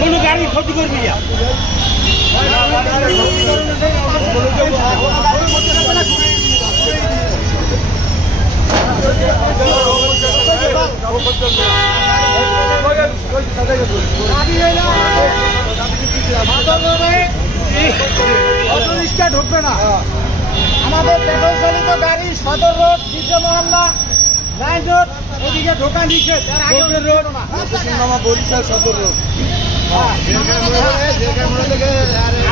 কোনো গাড়ি ক্ষতি করবি না। অটোরিক্সা ঢুকবে না। আমাদের পেট্রোল চালিত গাড়ি সদর রোড, দ্বিতীয় মহল্লা, লাইন রোড এদিকে ঢোকা নিষেধ। বরিশাল সদর রোড।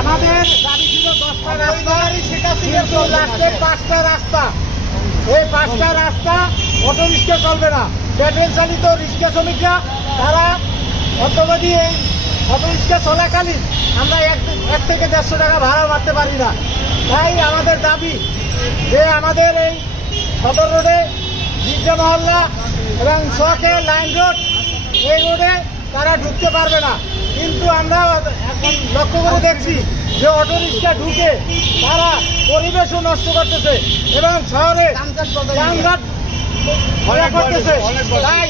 আমাদের গাড়ি ছিল 10টা রাস্তা, সেটা ছিল 5টা রাস্তা। এই 5টা রাস্তা অটোরিক্সা চলবে না। পেট্রোল চালিত রিক্সা শ্রমিকরা তারা অত্যবাদী এই অটোরিক্সা চলাকালীন আমরা 1 থেকে 150 টাকা ভাড়া মারতে পারি না। তাই আমাদের দাবি যে আমাদের এই সদর রোডে, জিজ্ঞা মহল্লা এবং শখে লাইন রোড, এই রোডে তারা ঢুকতে পারবে না। কিন্তু আমরা এখন লক্ষ্য করে দেখছি যে অটোরিক্সা ঢুকে তারা পরিবেশও নষ্ট করতেছে এবং শহরে যানজট করতেছে। তাই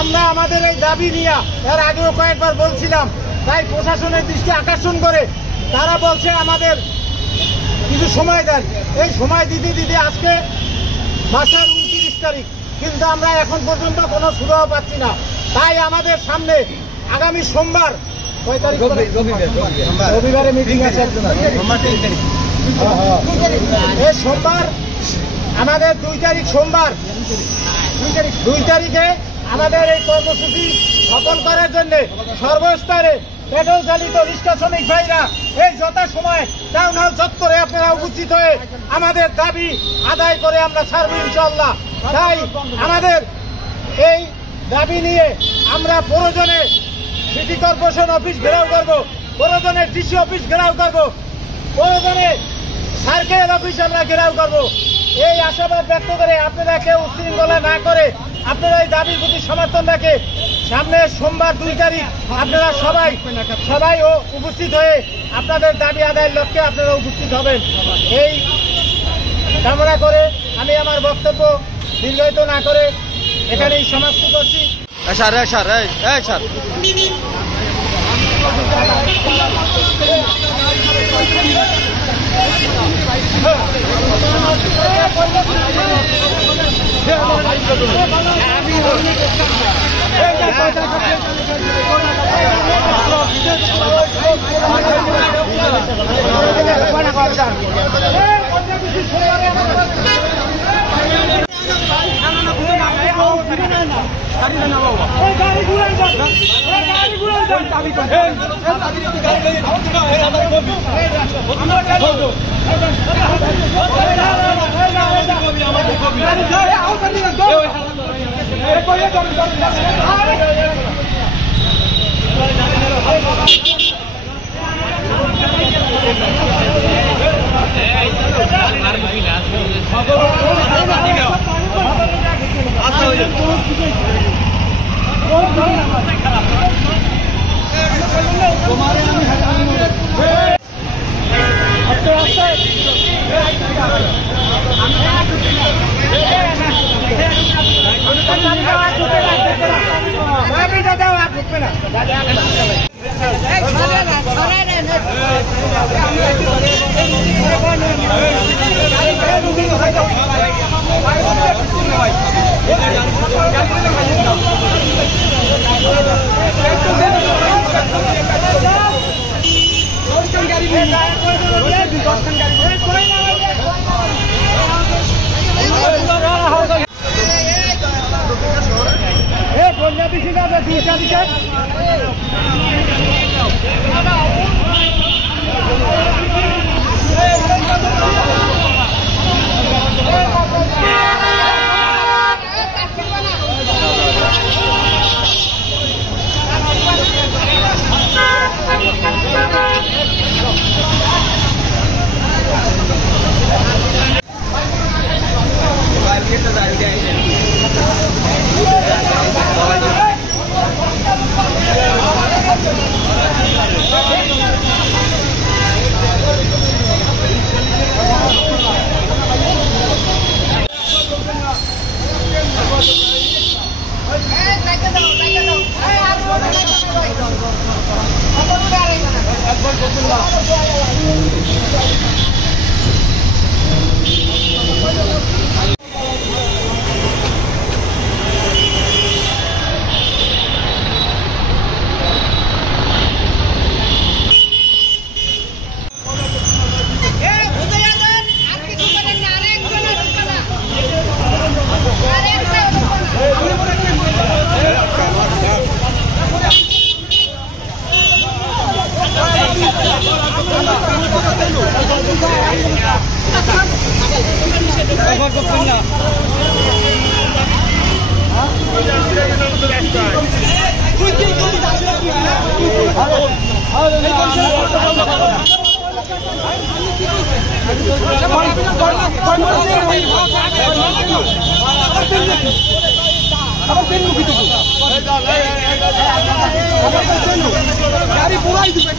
আমরা আমাদের এই দাবি নিয়ে এর আগেও কয়েকবার বলছিলাম। তাই প্রশাসনের দৃষ্টি আকর্ষণ করে তারা বলছে আমাদের কিছু সময় দেন। এই সময় দিতে দিতে আজকে মাসের 29 তারিখ, কিন্তু আমরা এখন পর্যন্ত কোনো সুরাহা পাচ্ছি না। তাই আমাদের সামনে আগামী সোমবার, রবিবারে মিটিং আছে, এই সোমবার আমাদের 2 তারিখ সোমবার 2 তারিখে আমাদের এই কর্মসূচি সফল করার জন্য সর্বস্তরে পেট্রোল চালিত রিক্সা শ্রমিক ভাইরা এই যথাসময় টাউন হল চত্বরে আপনারা উপস্থিত হয়ে আমাদের দাবি আদায় করে আমরা ছাড়বো ইনশাআল্লাহ। তাই আমাদের এই দাবি নিয়ে আমরা প্রয়োজনে সিটি কর্পোরেশন অফিস ঘেরাও করব, প্রয়োজনে ডিসি অফিস ঘেরাও করব, প্রয়োজনে সার্কেল অফিস আমরা ঘেরাও করব। এই আশাবাদ ব্যক্ত করে আপনারা কেউ উশৃঙ্খলা না করে আপনারা এই দাবির প্রতি সমর্থন রাখে সামনে সোমবার 2 তারিখ আপনারা সবাই উপস্থিত হয়ে আপনাদের দাবি আদায়ের লক্ষ্যে আপনারা উপস্থিত হবেন। এই কামনা করে আমি আমার বক্তব্য দীর্ঘায়িত না করে এখানেই সমাপ্ত করছি। Kita dari গাড়ি পুরাই দিবে